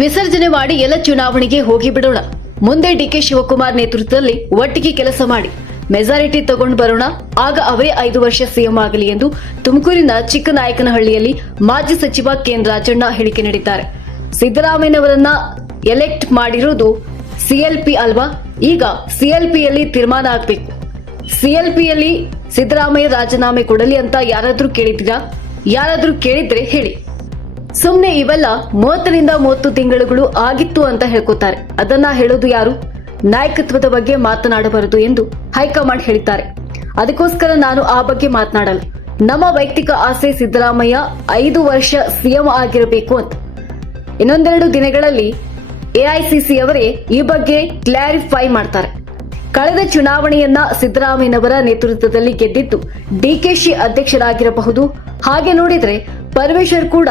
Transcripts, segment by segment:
ವಿಸರ್ಜನೆ ಮಾಡಿ ಎಲ್ಲ ಚುನಾವಣೆಗೆ ಹೋಗಿ ಬಿಡೋಣ. ಮುಂದೆ ಡಿಕೆ ಶಿವಕುಮಾರ್ ನೇತೃತ್ವದಲ್ಲಿ ಒಟ್ಟಿಗೆ ಕೆಲಸ ಮಾಡಿ ಮೆಜಾರಿಟಿ ತಗೊಂಡು ಬರೋಣ. ಆಗ ಅವರೇ 5 ವರ್ಷ ಸಿಎಂ ಆಗಲಿ ಎಂದು ತುಮಕೂರಿನ ಚಿಕ್ಕನಾಯಕನಹಳ್ಳಿಯಲ್ಲಿ ಮಾಜಿ ಸಚಿವ ಕೆಎನ್ ರಾಜಣ್ಣ ಹೇಳಿಕೆ ನೀಡಿದ್ದಾರೆ. ಸಿದ್ದರಾಮಯ್ಯನವರನ್ನ ಎಲೆಕ್ಟ್ ಮಾಡಿರೋದು ಸಿಎಲ್ಪಿ ಅಲ್ವಾ? ಈಗ ಸಿಎಲ್ಪಿಯಲ್ಲಿ ತೀರ್ಮಾನ ಆಗಬೇಕು. ಸಿಎಲ್ಪಿಯಲ್ಲಿ ಸಿದ್ದರಾಮಯ್ಯ ರಾಜೀನಾಮೆ ಕೊಡಲಿ ಅಂತ ಯಾರಾದ್ರೂ ಕೇಳಿದ್ದೀರಾ? ಯಾರಾದ್ರೂ ಕೇಳಿದ್ರೆ ಹೇಳಿ. ಸುಮ್ನೆ ಇವೆಲ್ಲ 30ರಿಂದ 30 ತಿಂಗಳುಗಳು ಆಗಿತ್ತು ಅಂತ ಹೇಳ್ಕೊತಾರೆ. ಅದನ್ನ ಹೇಳೋದು ಯಾರು? ನಾಯಕತ್ವದ ಬಗ್ಗೆ ಮಾತನಾಡಬಾರದು ಎಂದು ಹೈಕಮಾಂಡ್ ಹೇಳಿದ್ದಾರೆ. ಅದಕ್ಕೋಸ್ಕರ ನಾನು ಆ ಬಗ್ಗೆ ಮಾತನಾಡಲ್ಲ. ನಮ್ಮ ವೈಯಕ್ತಿಕ ಆಸೆ ಸಿದ್ದರಾಮಯ್ಯ 5 ವರ್ಷ ಸಿಎಂ ಆಗಿರಬೇಕು ಅಂತ. ಇನ್ನೊಂದೆರಡು ದಿನಗಳಲ್ಲಿ ಎಐಸಿಸಿ ಅವರೇ ಈ ಬಗ್ಗೆ ಕ್ಲಾರಿಫೈ ಮಾಡ್ತಾರೆ. ಕಳೆದ ಚುನಾವಣೆಯನ್ನ ಸಿದ್ದರಾಮಯ್ಯನವರ ನೇತೃತ್ವದಲ್ಲಿ ಗೆದ್ದಿದ್ದು ಡಿಕೆಶಿ ಅಧ್ಯಕ್ಷರಾಗಿರಬಹುದು. ಹಾಗೆ ನೋಡಿದ್ರೆ ಪರಮೇಶ್ವರ್ ಕೂಡ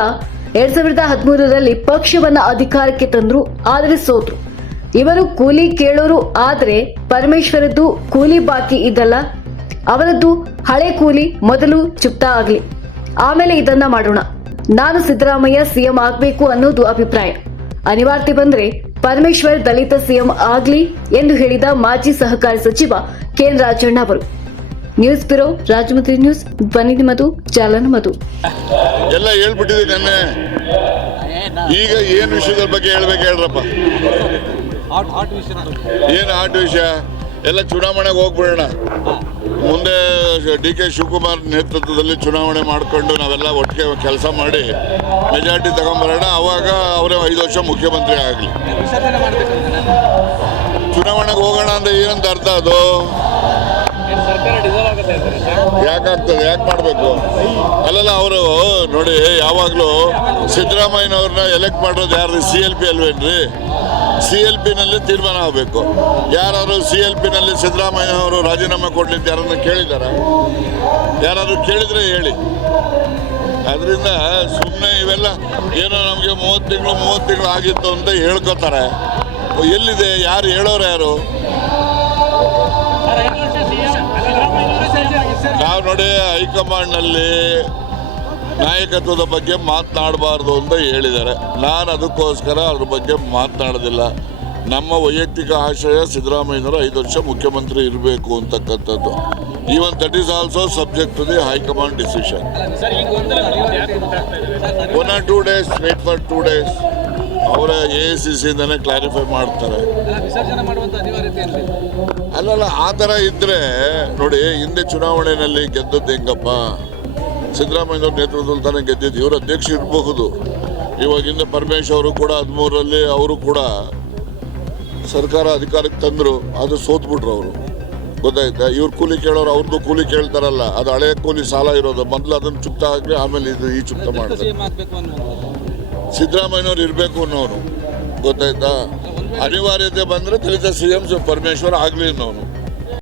2013ರಲ್ಲಿ ಪಕ್ಷವನ್ನ ಅಧಿಕಾರಕ್ಕೆ ತಂದ್ರು, ಆದರೆ ಸೋತ್ರು. ಇವರು ಕೂಲಿ ಕೇಳೋರು, ಆದ್ರೆ ಪರಮೇಶ್ವರದ್ದು ಕೂಲಿ ಬಾಕಿ ಇದಲ್ಲ. ಅವರದ್ದು ಹಳೆ ಕೂಲಿ. ಮೊದಲು ಚುಪ್ತಾ ಆಗ್ಲಿ, ಆಮೇಲೆ ಇದನ್ನ ಮಾಡೋಣ. ನಾನು ಸಿದ್ದರಾಮಯ್ಯ ಸಿಎಂ ಆಗ್ಬೇಕು ಅನ್ನೋದು ಅಭಿಪ್ರಾಯ. ಅನಿವಾರ್ಯತೆ ಬಂದ್ರೆ ಪರಮೇಶ್ವರ್ ದಲಿತ ಸಿಎಂ ಆಗ್ಲಿ ಎಂದು ಹೇಳಿದ ಮಾಜಿ ಸಹಕಾರಿ ಸಚಿವ ಕೆಎನ್ ರಾಜಣ್ಣ ಅವರು. News bureau, Rajamudri news. ಧ್ವನಿ ನಿಮ್ಮದು, ಚಾಲನ ನಿಮ್ಮದು. ಎಲ್ಲ ಹೇಳ್ಬಿಟ್ಟಿದೆ ನೆನ್ನೆ. ಈಗ ಏನು ವಿಷಯದ ಬಗ್ಗೆ ಹೇಳ್ಬೇಕು ಹೇಳ್ರಪ್ಪ. ಏನು ಆಟ ವಿಷಯ? ಎಲ್ಲ ಚುನಾವಣೆಗೆ ಹೋಗ್ಬಿಡೋಣ. ಮುಂದೆ ಡಿಕೆ ಶಿವಕುಮಾರ್ ನೇತೃತ್ವದಲ್ಲಿ ಚುನಾವಣೆ ಮಾಡಿಕೊಂಡು ನಾವೆಲ್ಲ ಒಟ್ಟಿಗೆ ಕೆಲಸ ಮಾಡಿ ಮೆಜಾರಿಟಿ ತಗೊಂಡ್ಬರೋಣ. ಅವಾಗ ಅವರೇ 5 ವರ್ಷ ಮುಖ್ಯಮಂತ್ರಿ ಆಗಲಿ. ಚುನಾವಣೆಗೆ ಹೋಗೋಣ ಅಂದ್ರೆ ಏನಂತ ಅರ್ಥ ಅದು? ಯಾಕಾಗ್ತದೆ? ಯಾಕೆ ಮಾಡಬೇಕು? ಅಲ್ಲಲ್ಲ, ಅವರು ನೋಡಿ, ಯಾವಾಗಲೂ ಸಿದ್ದರಾಮಯ್ಯನವ್ರನ್ನ ಎಲೆಕ್ಟ್ ಮಾಡೋದು ಯಾರು? CLP ಅಲ್ವೇನ್ರಿ? CLP ನಲ್ಲಿ ತೀರ್ಮಾನ ಆಗಬೇಕು. ಯಾರಾದ್ರು CLP ನಲ್ಲಿ ಸಿದ್ದರಾಮಯ್ಯನವರು ರಾಜೀನಾಮೆ ಕೊಡ್ಲಿ ಅಂತ ಯಾರನ್ನ ಕೇಳಿದಾರ? ಯಾರಾದ್ರು ಕೇಳಿದ್ರೆ ಹೇಳಿ. ಅದರಿಂದ ಸುಮ್ಮನೆ ಇವೆಲ್ಲ ಏನೋ ನಮಗೆ 30 ತಿಂಗಳು ಆಗಿತ್ತು ಅಂತ ಹೇಳ್ಕೊತಾರೆ. ಎಲ್ಲಿದೆ? ಯಾರು ಹೇಳೋರು? ಯಾರು? ನಾವು ನೋಡಿ, ಹೈಕಮಾಂಡ್ನಲ್ಲಿ ನಾಯಕತ್ವದ ಬಗ್ಗೆ ಮಾತನಾಡಬಾರ್ದು ಅಂತ ಹೇಳಿದ್ದಾರೆ. ನಾನು ಅದಕ್ಕೋಸ್ಕರ ಅದ್ರ ಬಗ್ಗೆ ಮಾತನಾಡೋದಿಲ್ಲ. ನಮ್ಮ ವೈಯಕ್ತಿಕ ಆಶಯ ಸಿದ್ದರಾಮಯ್ಯನವರು 5 ವರ್ಷ ಮುಖ್ಯಮಂತ್ರಿ ಇರಬೇಕು ಅಂತಕ್ಕಂಥದ್ದು. Even that is also subject to the high command decision. 1 or 2 days, wait for 2 days. ಅವರ AICC-ಇಂದನೇ ಕ್ಲಾರಿಫೈ ಮಾಡ್ತಾರೆ. ಅಲ್ಲಲ್ಲ, ಆ ಥರ ಇದ್ದರೆ ನೋಡಿ, ಹಿಂದೆ ಚುನಾವಣೆಯಲ್ಲಿ ಗೆದ್ದದ್ದು ಹೆಂಗಪ್ಪ? ಸಿದ್ದರಾಮಯ್ಯನವ್ರ ನೇತೃತ್ವದಲ್ಲಿ ತಾನೇ ಗೆದ್ದಿದ್ದು. ಇವರು ಅಧ್ಯಕ್ಷ ಇರಬಹುದು. ಇವಾಗ ಹಿಂದೆ ಪರಮೇಶ್ವರ್ ಅವರು ಕೂಡ 13ರಲ್ಲಿ ಅವರು ಕೂಡ ಸರ್ಕಾರ ಅಧಿಕಾರಕ್ಕೆ ತಂದರು. ಅದು ಸೋತ್ಬಿಟ್ರು ಅವರು. ಗೊತ್ತಾಯ್ತಾ? ಇವ್ರು ಕೂಲಿ ಕೇಳೋರು, ಅವ್ರದ್ದು ಕೂಲಿ ಕೇಳ್ತಾರಲ್ಲ, ಅದು ಹಳೆಯ ಕೂಲಿ ಸಾಲ ಇರೋದು. ಮೊದಲು ಅದನ್ನು ಚುಕ್ತ ಆಗಲಿ, ಆಮೇಲೆ ಈ ಚುಕ್ತ ಮಾಡ್ತಾರೆ. ಸಿದ್ದರಾಮಯ್ಯನವ್ರು ಇರಬೇಕು ಅನ್ನೋನು. ಗೊತ್ತಾಯ್ತಾ? ಅನಿವಾರ್ಯತೆ ಬಂದರೆ ದಲಿತ CM ಪರಮೇಶ್ವರ್ ಆಗಲಿ ಅನ್ನೋನು.